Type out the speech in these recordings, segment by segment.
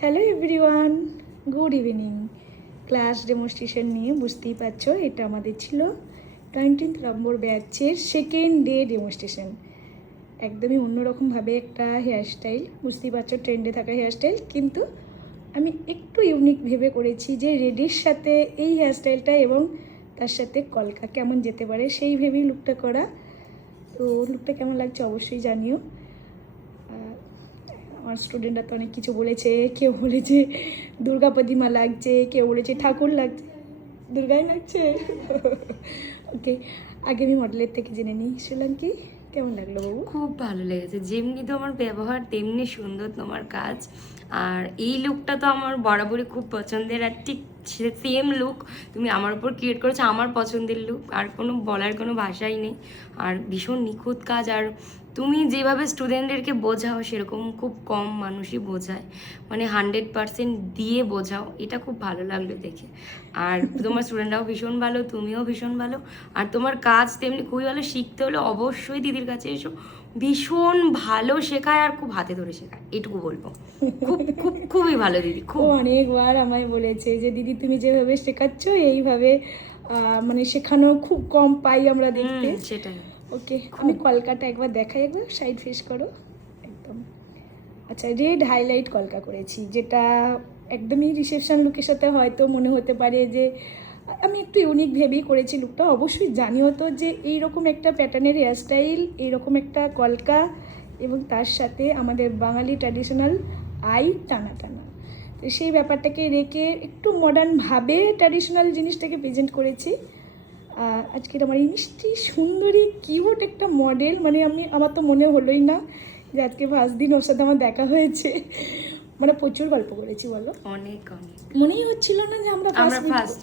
Hello everyone, good evening. Class demonstration নিয়ে বুঝতেই পারছো, এটা আমাদের ছিল 19th নম্বর ব্যাচের সেকেন্ড ডে ডেমনস্ট্রেশন। একদমই অন্যরকমভাবে একটা হেয়ারস্টাইল, বুঝতেই পারছো ট্রেন্ডে থাকা হেয়ারস্টাইল, কিন্তু আমি একটু ইউনিক ভেবে করেছি যে রেডির সাথে এই হেয়ারস্টাইলটা এবং তার সাথে কলকা কেমন যেতে পারে সেই ভেবেই লুকটা করা। তো লুকটা কেমন লাগছে অবশ্যই জানিও। আমার স্টুডেন্টরা তো অনেক কিছু বলেছে, কেউ বলেছে দুর্গা প্রতিমা লাগছে, কেউ বলেছে ঠাকুর লাগছে, দুর্গাই লাগছে। ওকে, আগে আমি মডেলের থেকে জেনে নিই। শ্রীলঙ্কি কেমন লাগলো বাবু? খুব ভালো লেগেছে, যেমনি তোমার ব্যবহার তেমনি সুন্দর তোমার কাজ। আর এই লুকটা তো আমার বরাবরই খুব পছন্দের, আর ঠিক সেম লুক তুমি আমার উপর ক্রিয়েট করেছো, আমার পছন্দের লুক, আর কোনো বলার কোনো ভাষাই নেই। আর ভীষণ নিখুঁত কাজ, আর তুমি যেভাবে স্টুডেন্টদেরকে বোঝাও সেরকম খুব কম মানুষই বোঝায়, মানে 100% দিয়ে বোঝাও, এটা খুব ভালো লাগলো দেখে। আর তোমার স্টুডেন্টরাও ভীষণ ভালো, তুমিও ভীষণ ভালো, আর তোমার কাজ তেমনি খুবই ভালো। শিখতে হলে অবশ্যই দিদির কাছে এসো, ভীষণ ভালো শেখায় আর খুব হাতে ধরে শেখায়, এটুকু বলবো। খুব খুব খুবই ভালো দিদি, ও খুব। অনেকবার আমায় বলেছে যে দিদি তুমি যেভাবে শেখাচ্ছ এইভাবে মানে শেখানো খুব কম পাই আমরা দেখতে। সেটাই। ওকে, আমি কলকাতা একবার দেখাই, একবার সাইড ফেস করো একদম। আচ্ছা, রেড হাইলাইট কলকা করেছি, যেটা একদমই রিসেপশন লুকের সাথে হয়তো মনে হতে পারে যে আমি একটু ইউনিক ভেবেই করেছি লুকটা। অবশ্যই জানিও তো যে এইরকম একটা প্যাটার্নের হেয়ারস্টাইল, এইরকম একটা কলকা এবং তার সাথে আমাদের বাঙালি ট্র্যাডিশনাল আই টানা টানা, তো সেই ব্যাপারটাকে রেখে একটু মডার্নভাবে ট্র্যাডিশনাল জিনিসটাকে প্রেজেন্ট করেছি। আজকের আমার এই মিষ্টি সুন্দরী কিউট একটা মডেল, মানে আমার তো মনে হলোই না যে আজকে ফার্স্ট দিন ওর সাথে আমার দেখা হয়েছে। মানে প্রচুর গল্প করেছি বলো, অনেক অনেক। মনেই হচ্ছিল না যে আমরা ফার্স্ট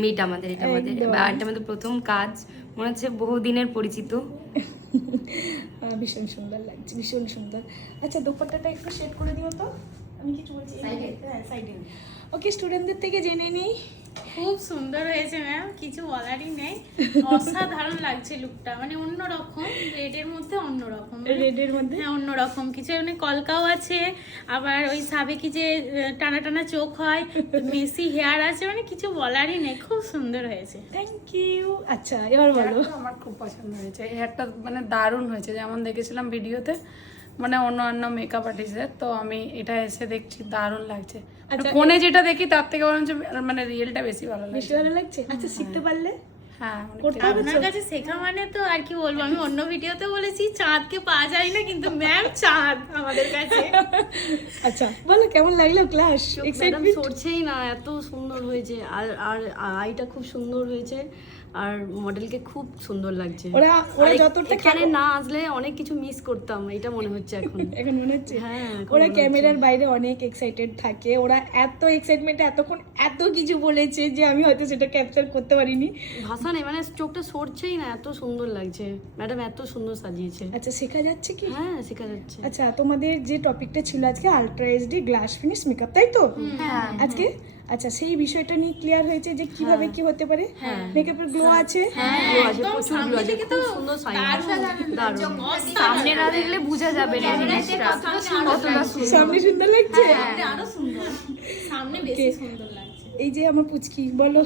মিট, আমাদের এটা আমাদের প্রথম কাজ, মনে হচ্ছে বহুদিনের পরিচিত। ভীষণ সুন্দর লাগছে, ভীষণ সুন্দর। আচ্ছা, দোপাট্টাটা একটু সেট করে দিও তো, আমি কিছু বলছি। হ্যাঁ, সাইডে। ওকে, স্টুডেন্টদের থেকে জেনে নিই। খুব সুন্দর হয়েছে ম্যাম, কিছু বলারই নেই। অসাধারণ লাগছে লুকটা, মানে অন্যরকম, রেডের মধ্যে অন্যরকম, রেডের মধ্যে হ্যাঁ অন্যরকম কিছু, মানে কলকাও আছে, আবার ওই সাবেকি যে টানা টানা চোখ হয়, মেসি হেয়ার আছে, মানে কিছু বলারই নেই, খুব সুন্দর হয়েছে। Thank you. আচ্ছা, এবার বলো। হেয়ারটা আমার খুব পছন্দ হয়েছে, হেয়ারটা মানে দারুণ হয়েছে, যেমন দেখেছিলাম ভিডিওতে, মানে অন্য মেকআপ আর্টিস্টদের, তো আমি এটা এসে দেখছি দারুণ লাগছে। আচ্ছা, ফোনে যেটা দেখি তার থেকে বরঞ্চ মানে রিয়েলটা বেশি ভালো বেশি লাগছে। ভালো লাগছে। আচ্ছা, শিখতে পারলে? হ্যাঁ, করতে হবে আপনার কাছে শেখা মানে তো আর কি বলবো, আমি অন্য ভিডিওতে বলেছি চাঁদকে পাওয়া যায় না, কিন্তু ম্যাম চাঁদ আমাদের কাছে। আচ্ছা, বলো কেমন লাগলো ক্লাস? Madam excitement? সরছেই না, এত সুন্দর হয়েছে, আর আর আইটা খুব সুন্দর হয়েছে, আর মডেলকে খুব সুন্দর লাগছে। ওরা আর যতটা এখানে না আসলে অনেক কিছু মিস করতাম, এটা মনে হচ্ছে এখন। এখন মনে হচ্ছে হ্যাঁ, এখন ওরা মনে ক্যামেরার বাইরে অনেক এক্সাইটেড থাকে, ওরা এত এক্সাইটমেন্টে এতক্ষণ এত কিছু বলেছে যে আমি হয়তো সেটা ক্যাপচার করতে পারিনি। ভাষা নেই, মানে চোখটা সরছেই না, এত সুন্দর লাগছে, ম্যাডাম এত সুন্দর সাজিয়েছে। আচ্ছা, শেখা যাচ্ছে কি? হ্যাঁ, শেখা যাচ্ছে। আচ্ছা, তোমাদের যে টপিকটা ছিল আজকে ultra HD glass finish makeup, তাই তো আজকে? আচ্ছা, সেই বিষয়টা নিয়ে ক্লিয়ার হয়েছে যে কিভাবে কি হতে পারে, মেকআপের গ্লো আছে। Glow আছে, প্রচুর glow আছে, খুব সুন্দর শাইন, দারুণ। সামনে না দেখলে বোঝা যাবে না জিনিসটা কতটা সুন্দর। সামনে সুন্দর লাগছে। আরো সুন্দর, সামনে বেশি সুন্দর লাগছে। এই যে আমার পুচকি, বলো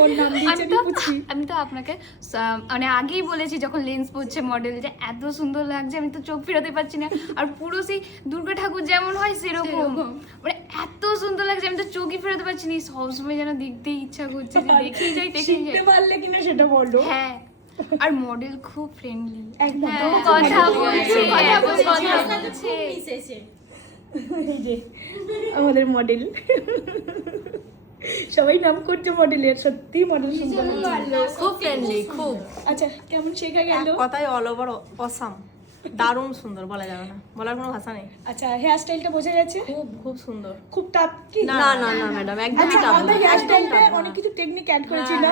ওর নাম দিয়েছে পুচকি। আমি তো আপনাকে মানে আগেই বলেছি যখন লেন্স পড়ছে মডেল, যে এত সুন্দর লাগছে, আমি তো চোখ ফেরাতে পারছি না। আর পুরো সেই দুর্গা ঠাকুর যেমন হয় সেরকম, মানে এত সুন্দর লাগছে, আমি তো চোখই ফেরাতে পারছি না। সবসময় যেন দেখতেই ইচ্ছা করছে, যে দেখেই যাই দেখেই যাই। শিখতে পারলে কিনা সেটা বলো। হ্যাঁ, আর মডেল খুব ফ্রেন্ডলি, একদম কথা বলছে, খুব মিশেছে। এই যে আমাদের মডেল, সবাই নাম করছে মডেলের, সত্যি মডেল সুন্দর। খুব ফ্রেন্ডলি, খুব। আচ্ছা, কেমন শেখা গেল? কথায় অল ওভার অসাম, দারুণ সুন্দর, বলা যাবে না, বলার কোনো ভাষা নেই। আচ্ছা, হেয়ার স্টাইলটা বোঝা গেছে? খুব খুব সুন্দর। খুব টাফ কি? না না না ম্যাডাম, একদমই আচ্ছা, টাফ আমাদের না। হেয়ার স্টাইলটা অনেক কিছু টেকনিক অ্যাড করেছিল,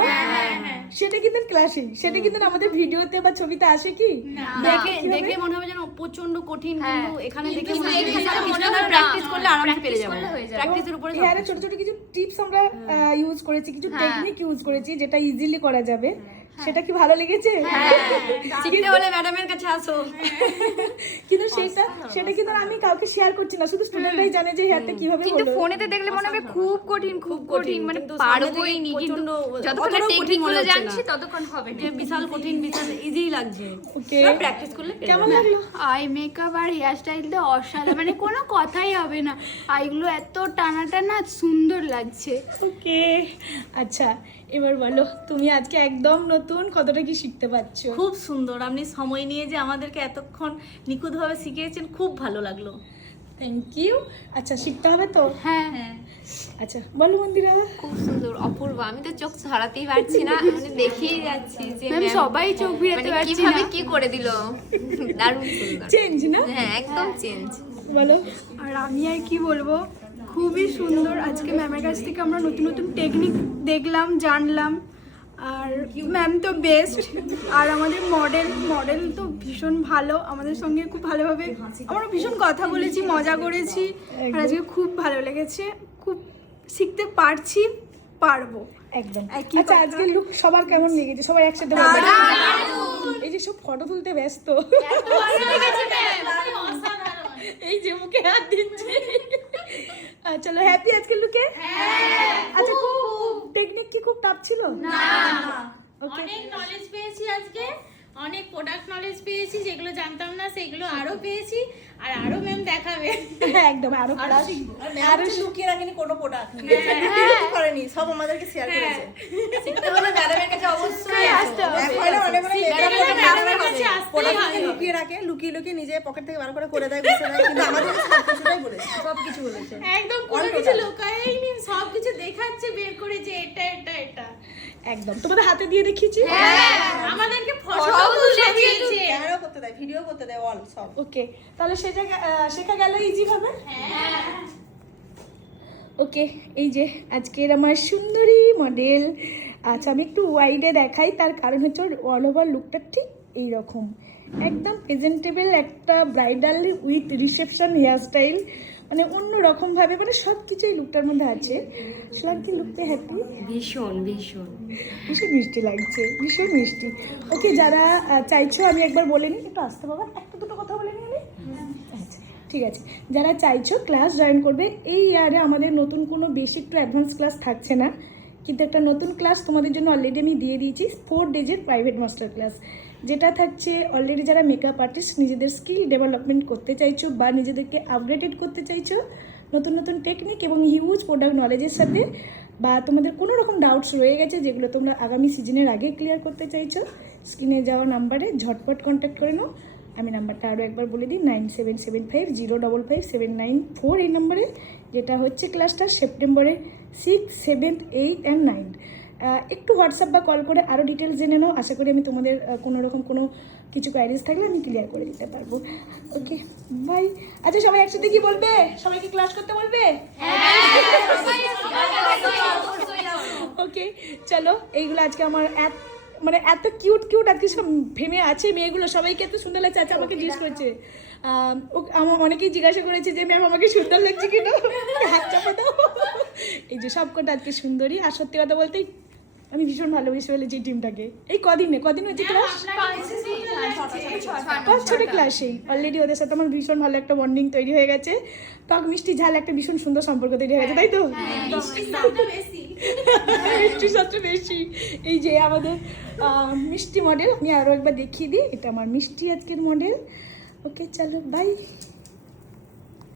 সেটা কিন্তু ক্লাসে, সেটা কিন্তু আমাদের ভিডিওতে বা ছবিতে আসে কি? দেখে মনে হবে যেন প্রচন্ড কঠিন, কিন্তু এখানে দেখে মনে হয় প্র্যাকটিস করলে আরামসে পেরে যাবে, প্র্যাকটিসের উপরে হেয়ারে ছোট ছোট কিছু টিপস আমরা ইউজ করেছি, কিছু টেকনিক ইউজ করেছি যেটা ইজিলি করা যাবে। সেটা কি ভালো লেগেছে? শিখতে হলে ম্যাডামের কাছে আসো। কিন্তু সেটা কিন্তু আমি কাউকে শেয়ার করছি না, শুধু স্টুডেন্টরাই জানে যে হেয়ারটা কিভাবে কিন্তু হলো। ফোনেতে দেখলে মনে হবে খুব কঠিন খুব কঠিন, মানে কিন্তু পারবোই নি, সামনে থেকে কিন্তু প্রচণ্ড- যতক্ষণ অতটাও কঠিন টেকনিক মনে গুলো হচ্ছে জানছি না। ততক্ষণ হবে না। যে বিশাল কঠিন, বিশাল ইজি লাগছে। ওকে, প্র্যাকটিস করলে পেরে কেমন যাবে। লাগলো? আই মেকআপ আর হেয়ার স্টাইল তো অসাধারণ, মানে কোনো কথাই হবে না। আইগুলো এত টানা টানা সুন্দর লাগছে। ওকে, আচ্ছা এবার বলো তুমি আজকে একদম নতুন, কতটা কি শিখতে পারছো? খুব সুন্দর, আপনি সময় নিয়ে যে আমাদেরকে এতক্ষণ নিখুঁতভাবে শিখিয়েছেন, খুব ভালো লাগলো। Thank you. আচ্ছা শিখতে হবে তো? হ্যাঁ আচ্ছা বলো মন্দিরা। খুব সুন্দর, অপূর্ব। আমি তো চোখ সরাতেই পারছি না, মানে দেখেই যাচ্ছি যে ম্যাম ma'am সবাই চোখ ভিড়াতে মানে পারছি কিভাবে না। কি করে দিল, দারুণ সুন্দর। চেঞ্জ না? হ্যাঁ, একদম চেঞ্জ। বলো। আর আমি আর কি বলবো, খুবই সুন্দর। আজকে ম্যামের কাছ থেকে আমরা নতুন নতুন টেকনিক দেখলাম, জানলাম। আর ম্যাম তো বেস্ট। আর আমাদের মডেল তো ভীষণ ভালো, আমাদের সঙ্গে খুব ভালোভাবে আমরা ভীষণ কথা বলেছি, মজা করেছি। আর আজকে খুব ভালো লেগেছে, খুব শিখতে পারবো। একদম। একই আচ্ছা কথা। আজকে লুক সবার কেমন লেগেছে? সবাই একসাথে বলবে। এই যে সব ফটো তুলতে ব্যস্ত, এই যে মুখে হাত দিচ্ছে। চলো হ্যাপি আজকে লুকে? আচ্ছা খুব টেকনিক কি খুব টাফ ছিল? ওকে, অনেক নলেজ পেয়েছি আজকে, অনেক প্রোডাক্ট নলেজ পেয়েছি, যেগুলো জানতাম না সেগুলো আরো পেয়েছি। আর আরো ম্যাম দেখাবে। হ্যাঁ একদম, আরো class। আর লুকিয়ে রাখেনি কোনো প্রোডাক্ট, করেনি, সব আমাদেরকে শেয়ার করেছে। শিখতে হলে ম্যাডামের কাছে অবশ্যই আসতে হবে। এখন অনেক ম্যাডামের কাছে আসতেই প্রোডাক্ট হবে। লুকিয়ে রাখে, লুকিয়ে নিজে পকেট থেকে বার করে দেয়, গুছিয়ে দেয়, কিন্তু আমাদের সবকিছুটাই বলেছে, সবকিছু বলেছে। একদম কোনো কিছু লুকায়নি, সব কিছু দেখাচ্ছে বের করে যে এটা এটা এটা। একদম তোমাদের হাতে দিয়ে দেখিয়েছি। আমাদেরকে ফটো তুলে দিয়েছে। ক্যামেরা করতে দেয়, ভিডিও করতে দেয়, অল সব। ওকে, তাহলে সেটা শেখা গেল ইজি ভাবে। ওকে, এই যে আজকের আমার সুন্দরী মডেল। আচ্ছা আমি একটু ওয়াইডে দেখাই, তার কারণ হচ্ছে অল ওভার লুকটা ঠিক এইরকম, একদম প্রেজেন্টেবল একটা ব্রাইডাল উইথ রিসেপশন হেয়ারস্টাইল, মানে অন্য রকমভাবে, মানে সব কিছু এই লুকটার মধ্যে আছে। আসলাম কি লুকটা হ্যাপি? ভীষণ ভীষণ ভীষণ মিষ্টি লাগছে, ভীষণ মিষ্টি। ওকে, যারা চাইছো, আমি একবার বলে নিই, একটু আসতে বাবা, একটা দুটো কথা বলে নিই আমি। আচ্ছা ঠিক আছে, যারা চাইছো ক্লাস জয়েন করবে, এই ইয়ারে আমাদের নতুন কোনো বেসিক টু অ্যাডভান্স ক্লাস থাকছে না, কিন্তু একটা নতুন ক্লাস তোমাদের জন্য অলরেডি আমি দিয়ে দিয়েছি, 4 ডেজের প্রাইভেট মাস্টার ক্লাস, যেটা থাকছে অলরেডি যারা মেকআপ আর্টিস্ট নিজেদের স্কিল ডেভেলপমেন্ট করতে চাইছো বা নিজেদেরকে আপগ্রেডেড করতে চাইছো নতুন নতুন টেকনিক এবং হিউজ প্রোডাক্ট নলেজের সাথে, বা তোমাদের কোনো রকম ডাউটস রয়ে গেছে যেগুলো তোমরা আগামী সিজনের আগে ক্লিয়ার করতে চাইছো, স্ক্রিনে যাওয়া নাম্বারে ঝটপট কন্ট্যাক্ট করে নাও। আমি নাম্বারটা আরও একবার বলে দিই, 9775055994 এই নাম্বারে, যেটা হচ্ছে ক্লাসটা সেপ্টেম্বরের 6, 7, 8 and 9। একটু হোয়াটসঅ্যাপ বা কল করে আরও ডিটেলস জেনে নাও, আশা করি আমি তোমাদের কোনো রকম কোনো কিছু কোয়ারিজ থাকলে আমি ক্লিয়ার করে দিতে পারবো। Okay bye. আচ্ছা সবাই একসাথে কি বলবে? সবাইকে ক্লাস করতে বলবে? ওকে চলো, এইগুলো আজকে আমার মানে এত কিউট আজকে সব ভেমে আছে মেয়েগুলো, সবাইকে এত সুন্দর লাগছে। আচ্ছা আমাকে জিজ্ঞেস করেছে, আমার অনেকেই জিজ্ঞাসা করেছে যে ম্যাম আমাকে সুন্দর লাগছে কিনা, হাত চাপা দাও। এই যে সব কটা আজকে সুন্দরী। আর সত্যি কথা বলতে আমি ভীষণ ভালোবেসে ফেলেছি টিমটাকে। এই কদিন হচ্ছে ক্লাস, 5-6 ক্লাসেই অলরেডি ওদের সাথে আমার ভীষণ ভালো একটা বন্ডিং তৈরি হয়ে গেছে, টক মিষ্টি ঝাল একটা ভীষণ সুন্দর সম্পর্ক তৈরি হয়ে গেছে, তাই তো? মিষ্টি সবচেয়ে বেশি। এই যে আমাদের মিষ্টি মডেল, আমি আরও একবার দেখিয়ে দিই, এটা আমার মিষ্টি আজকের মডেল। ওকে চলো বাই।